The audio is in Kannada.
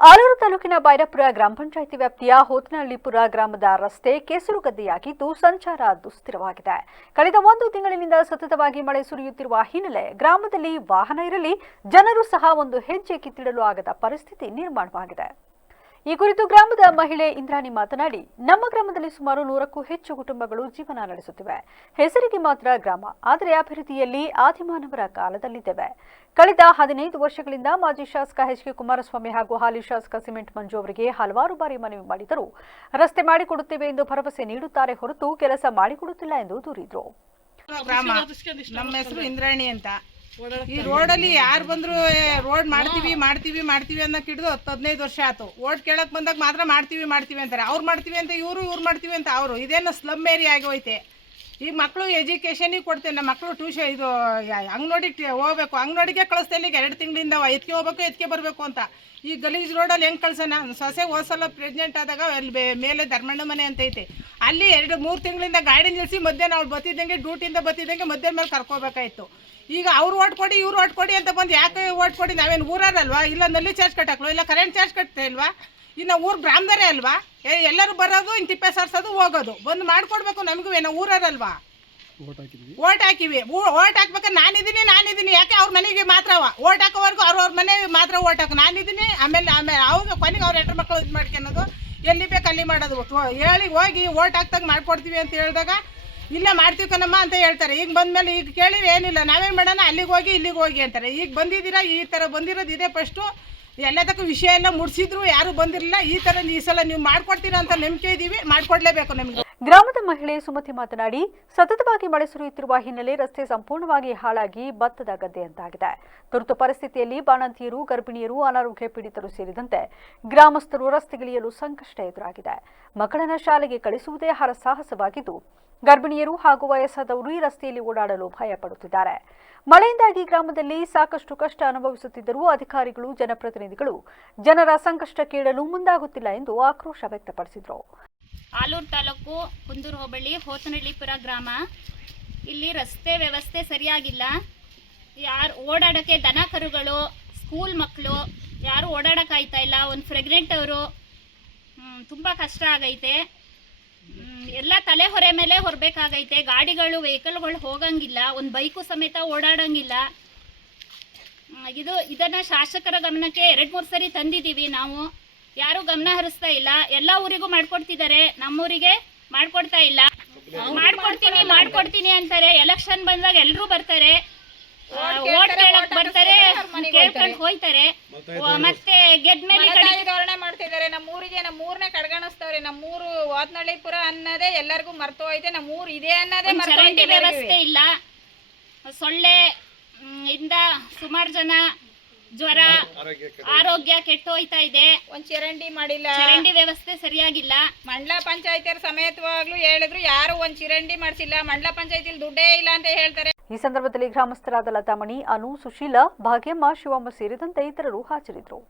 ಆಲೂರು ತಾಲೂಕಿನ ಬೈರಪುರ ಗ್ರಾಮ ಪಂಚಾಯಿತಿ ವ್ಯಾಪ್ತಿಯ ಹೋತನಹಳ್ಳಿಪುರ ಗ್ರಾಮದ ರಸ್ತೆ ಕೆಸರುಗದ್ದೆಯಾಗಿದ್ದು ಸಂಚಾರ ದುಸ್ಥಿರವಾಗಿದೆ. ಕಳೆದ ಒಂದು ತಿಂಗಳಿನಿಂದ ಸತತವಾಗಿ ಮಳೆ ಸುರಿಯುತ್ತಿರುವ ಹಿನ್ನೆಲೆ ಗ್ರಾಮದಲ್ಲಿ ವಾಹನ ಇರಲಿ, ಜನರು ಸಹ ಒಂದು ಹೆಜ್ಜೆ ಕಿತ್ತಿಡಲು ಆಗದ ಪರಿಸ್ಥಿತಿ ನಿರ್ಮಾಣವಾಗಿದೆ. ಈ ಕುರಿತು ಗ್ರಾಮದ ಮಹಿಳೆ ಇಂದ್ರಾಣಿ ಮಾತನಾಡಿ, ನಮ್ಮ ಗ್ರಾಮದಲ್ಲಿ ಸುಮಾರು ನೂರಕ್ಕೂ ಹೆಚ್ಚು ಕುಟುಂಬಗಳು ಜೀವನ ನಡೆಸುತ್ತಿವೆ. ಹೆಸರಿಗೆ ಮಾತ್ರ ಗ್ರಾಮ, ಆದರೆ ಅಭಿವೃದ್ಧಿಯಲ್ಲಿ ಆದಿಮಾನವರ ಕಾಲದಲ್ಲಿದ್ದೇವೆ. ಕಳೆದ ಹದಿನೈದು ವರ್ಷಗಳಿಂದ ಮಾಜಿ ಶಾಸಕ ಎಚ್ ಕೆ ಕುಮಾರಸ್ವಾಮಿ ಹಾಗೂ ಹಾಲಿ ಶಾಸಕ ಸಿಮೆಂಟ್ ಮಂಜು ಅವರಿಗೆ ಹಲವಾರು ಬಾರಿ ಮನವಿ ಮಾಡಿದರೂ ರಸ್ತೆ ಮಾಡಿಕೊಡುತ್ತೇವೆ ಎಂದು ಭರವಸೆ ನೀಡುತ್ತಾರೆ ಹೊರತು ಕೆಲಸ ಮಾಡಿಕೊಡುತ್ತಿಲ್ಲ ಎಂದು ದೂರಿದರು. ನಮ್ಮ ಹೆಸರು ಇಂದ್ರಾಣಿ ಅಂತ. ಈ ರೋಡಲ್ಲಿ ಯಾರು ಬಂದ್ರು ರೋಡ್ ಮಾಡ್ತೀವಿ ಮಾಡ್ತೀವಿ ಮಾಡ್ತೀವಿ ಅನ್ನೋಕೆ ಹಿಡಿದು ಹತ್ತು ಹದಿನೈದು ವರ್ಷ ಆಯ್ತು. ಓಟ್ ಕೇಳಕ್ ಬಂದಾಗ ಮಾತ್ರ ಮಾಡ್ತೀವಿ ಮಾಡ್ತೀವಿ ಅಂತಾರೆ. ಅವ್ರು ಮಾಡ್ತೀವಿ ಅಂತ ಇವರು ಇವ್ರು ಮಾಡ್ತೀವಿ ಅಂತ ಅವರು. ಇದೇನು ಸ್ಲಮ್ ಏರಿಯಾ ಆಗೋಯ್ತೆ ಹೋಯ್ತೆ. ಈಗ ಮಕ್ಕಳು ಎಜುಕೇಷನಿಗೆ ಕೊಡ್ತೇನೆ ನಮ್ಮ ಮಕ್ಕಳು ಟ್ಯೂಷನ್ ಇದು ಅಂಗನವಾಡಿಗೆ ಹೋಗ್ಬೇಕು. ಅಂಗನವಾಡಿಗೆ ಕಳಿಸ್ತೇನೆ ಈಗ ಎರಡು ತಿಂಗಳಿಂದ ಎತ್ಕೆ ಹೋಗ್ಬೇಕು, ಎತ್ಕೆ ಬರಬೇಕು ಅಂತ. ಈ ಗಲೀಜ್ ರೋಡಲ್ಲಿ ಹೆಂಗೆ ಕಳ್ಸೋಣ? ಸೊಸೆ ಹೋದ್ಸಲ ಪ್ರೆಗ್ನೆಂಟ್ ಆದಾಗ ಅಲ್ಲಿ ಮೇಲೆ ಧರ್ಮಣ್ಣ ಮನೆ ಅಂತ ಐತೆ. ಅಲ್ಲಿ ಎರಡು, ಮೂರು ತಿಂಗಳಿಂದ ಗಾಡಿ ನಿಲ್ಲಿಸಿ ಮಧ್ಯಾಹ್ನ ಅವ್ಳು ಬತ್ತಿದ್ದಂಗೆ ಡ್ಯೂಟಿಯಿಂದ ಬತ್ತಿದ್ದಂಗೆ ಮಧ್ಯಾಹ್ನ ಮೇಲೆ ಕರ್ಕೋಬೇಕಾಯ್ತು. ಈಗ ಅವ್ರು ಓಟ್ ಕೊಡಿ, ಇವ್ರು ಓಟ್ ಕೊಡಿ ಅಂತ ಬಂದು ಯಾಕೆ ಓಟ್ ಕೊಡಿ? ನಾವೇನು ಊರಲ್ವಾ ಇಲ್ಲ ನಲ್ಲಿ ಚಾರ್ಜ್ ಕಟ್ಟಾಕ್ಲೋ ಇಲ್ಲ ಕರೆಂಟ್ ಚಾರ್ಜ್ ಕಟ್ತಾ ಇಲ್ವಾ? ಇನ್ನು ಊರು ಗ್ರಾಮದರೇ ಅಲ್ವಾ? ಎಲ್ಲರೂ ಬರೋದು ಇನ್ನು ತಿಪ್ಪೆ ಸಾರ್ಸೋದು ಹೋಗೋದು. ಬಂದು ಮಾಡ್ಕೊಡ್ಬೇಕು ನಮಗೂ ಏನೋ ಊರಲ್ವಾ ಓಟ್ ಹಾಕಿವಿ. ಓಟ್ ಹಾಕ್ಬೇಕಾದ್ರೆ ನಾನಿದ್ದೀನಿ ನಾನಿದ್ದೀನಿ. ಯಾಕೆ ಅವ್ರ ಮನೆಗೆ ಮಾತ್ರವ? ಓಟ್ ಹಾಕೋವರೆಗೂ ಅವ್ರವ್ರ ಮನೆ ಮಾತ್ರ ಓಟ್ ಹಾಕೋ. ನಾನಿದ್ದೀನಿ ಆಮೇಲೆ ಆಮೇಲೆ ಅವಾಗ ಕೊನೆಗೆ ಅವ್ರ ಹೆಂಡ್ರ ಮಕ್ಕಳು ಇದು ಮಾಡ್ಕೊಳೋದು ಎಲ್ಲಿ ಬೇಕು ಅಲ್ಲಿ ಮಾಡೋದು. ಹೇಳಿ ಹೋಗಿ ಓಟ್ ಹಾಕ್ದಾಗ ಮಾಡ್ಕೊಡ್ತೀವಿ ಅಂತ ಹೇಳಿದಾಗ ಇಲ್ಲೇ ಮಾಡ್ತೀವಿ ಕಣಮ್ಮ ಅಂತ ಹೇಳ್ತಾರೆ. ಈಗ ಬಂದಮೇಲೆ ಈಗ ಕೇಳಿ ಏನಿಲ್ಲ. ನಾವೇನು ಮಾಡೋಣ? ಅಲ್ಲಿಗೆ ಹೋಗಿ ಇಲ್ಲಿಗೆ ಹೋಗಿ ಅಂತಾರೆ. ಈಗ ಬಂದಿದ್ದೀರಾ? ಈ ಥರ ಬಂದಿರೋದು ಇದೆ ಫಸ್ಟು ಎಲ್ಲದಕ್ಕೂ ವಿಷಯ ಎಲ್ಲ ಮುಡ್ಸಿದ್ರು, ಯಾರು ಬಂದಿರಲಿಲ್ಲ. ಈ ಥರ ಈ ಸಲ ನೀವು ಮಾಡ್ಕೊಡ್ತೀರ ಅಂತ ನಂಬಿಕೆ ಇದ್ದೀವಿ ಮಾಡಿಕೊಡ್ಲೇಬೇಕು ನಮಗೆ. ಗ್ರಾಮದ ಮಹಿಳೆ ಸುಮತಿ ಮಾತನಾಡಿ, ಸತತವಾಗಿ ಮಳೆ ಸುರಿಯುತ್ತಿರುವ ಹಿನ್ನೆಲೆ ರಸ್ತೆ ಸಂಪೂರ್ಣವಾಗಿ ಹಾಳಾಗಿ ಭತ್ತದ ಗದ್ದೆಯಂತಾಗಿದೆ ತುರ್ತು ಪರಿಸ್ಥಿತಿಯಲ್ಲಿ ಬಾಣಂತಿಯರು, ಗರ್ಭಿಣಿಯರು ಅನಾರೋಗ್ಯ ಪೀಡಿತರು ಸೇರಿದಂತೆ ಗ್ರಾಮಸ್ಥರು ರಸ್ತೆಗಿಳಿಯಲು ಸಂಕಷ್ಟ ಎದುರಾಗಿದೆ. ಮಕ್ಕಳನ್ನ ಶಾಲೆಗೆ ಕಳಿಸುವುದೇ ಹರಸಾಹಸವಾಗಿದ್ದು, ಗರ್ಭಿಣಿಯರು ಹಾಗೂ ವಯಸ್ಸಾದವರು ಈ ರಸ್ತೆಯಲ್ಲಿ ಓಡಾಡಲು ಭಯಪಡುತ್ತಿದ್ದಾರೆ. ಮಳೆಯಿಂದಾಗಿ ಗ್ರಾಮದಲ್ಲಿ ಸಾಕಷ್ಟು ಕಷ್ಟ ಅನುಭವಿಸುತ್ತಿದ್ದರೂ ಅಧಿಕಾರಿಗಳು, ಜನಪ್ರತಿನಿಧಿಗಳು ಜನರ ಸಂಕಷ್ಟ ಕೇಳಲು ಮುಂದಾಗುತ್ತಿಲ್ಲ ಎಂದು ಆಕ್ರೋಶ ವ್ಯಕ್ತಪಡಿಸಿದರು. ಆಲೂರು ತಾಲೂಕು ಕುಂದೂರು ಹೋಬಳಿ, ಹೋತನಳ್ಳಿಪುರ ಗ್ರಾಮ. ಇಲ್ಲಿ ರಸ್ತೆ ವ್ಯವಸ್ಥೆ ಸರಿಯಾಗಿಲ್ಲ. ಯಾರು ಓಡಾಡೋಕ್ಕೆ ದನ ಕರುಗಳು, ಸ್ಕೂಲ್ ಮಕ್ಕಳು ಯಾರು ಓಡಾಡೋಕ್ಕಾಯ್ತಾ ಇಲ್ಲ. ಒಂದು ಪ್ರೆಗ್ನೆಂಟ್ ಅವರು ತುಂಬ ಕಷ್ಟ ಆಗೈತೆ. ಎಲ್ಲ ತಲೆ ಹೊರೆ ಮೇಲೆ ಹೊರಬೇಕಾಗೈತೆ. ಗಾಡಿಗಳು, ವೆಹಿಕಲ್ಗಳು ಹೋಗಂಗಿಲ್ಲ. ಒಂದು ಬೈಕು ಸಮೇತ ಓಡಾಡಂಗಿಲ್ಲ. ಇದು, ಇದನ್ನು ಶಾಸಕರ ಗಮನಕ್ಕೆ ಎರಡು ಮೂರು ಸರಿ ತಂದಿದ್ದೀವಿ ನಾವು. ಯಾರು ಗಮನ ಹರಿಸ್ತಾ ಇಲ್ಲ. ಎಲ್ಲ ಊರಿಗೂ ಮಾಡ್ಕೊಡ್ತಿದ್ದಾರೆ. ನಮ್ಮೂರಿಗೆ ಮಾಡ್ಕೊಡ್ತಾ ಇಲ್ಲ. ಮಾಡ್ಕೊಡ್ತೀನಿ ಮಾಡ್ಕೊಡ್ತೀನಿ ಅಂತಾರೆ. ಎಲೆಕ್ಷನ್ ಬಂದಾಗ ಎಲ್ಲರೂ ಬರ್ತಾರೆ. ಓಟ್ ಕೇಳಕ್ ಬರ್ತಾರೆ. ಕೇಳ್ಕೊಂಡು ಹೋಯ್ತಾರೆ. ಮತ್ತೆ ಗೆದ್ಮೇಲೆ ಧೋರಣೆ ಮಾಡ್ತಿದ್ದಾರೆ. ನಮ್ಮ ಊರಿಗೆ ನಮ್ಮ ಊರ್ನೇ ಕಡ್ಗಣಿಸ್ತವ್ರೆ ನಮ್ಮ ಊರು ವಾತ್ನಳ್ಳಿಪುರ ಅನ್ನೋದೇ ಎಲ್ಲರಿಗೂ ಮರ್ತು ಹೋಯ್ತೆ ನಮ್ಮ ಊರು ಇದೆ ಅನ್ನೋದೇ ಚರಂಡಿ ವ್ಯವಸ್ಥೆ ಇಲ್ಲ. ಸೊಳ್ಳೆ ಇಂದ ಸುಮಾರು ಜನ ಜ್ವರ ಆರೋಗ್ಯ ಕೆಟ್ಟೋಯ್ತಾ ಇದೆ. ಒಂದ್ ಚರಂಡಿ ಮಾಡಿಲ್ಲ. ಚರಂಡಿ ವ್ಯವಸ್ಥೆ ಸರಿಯಾಗಿಲ್ಲ. ಮಂಡಲ ಪಂಚಾಯತಿಯರ್ ಸಮೇತವಾಗ್ಲೂ ಹೇಳಿದ್ರು ಯಾರು ಒಂದ್ ಚಿರಂಡಿ ಮಾಡ್ಸಿಲ್ಲ. ಮಂಡಲ ಪಂಚಾಯತಿಲಿ ದುಡ್ಡೇ ಇಲ್ಲ ಅಂತ ಹೇಳ್ತಾರೆ. ಈ ಸಂದರ್ಭದಲ್ಲಿ ಗ್ರಾಮಸ್ಥರಾದ ಲತಾಮಣಿ ಅನು ಸುಶೀಲ ಭಾಗ್ಯಮ್ಮ ಶಿವಮ್ಮ ಸೇರಿದಂತೆ ಇತರರು ಹಾಜರಿದ್ದರು.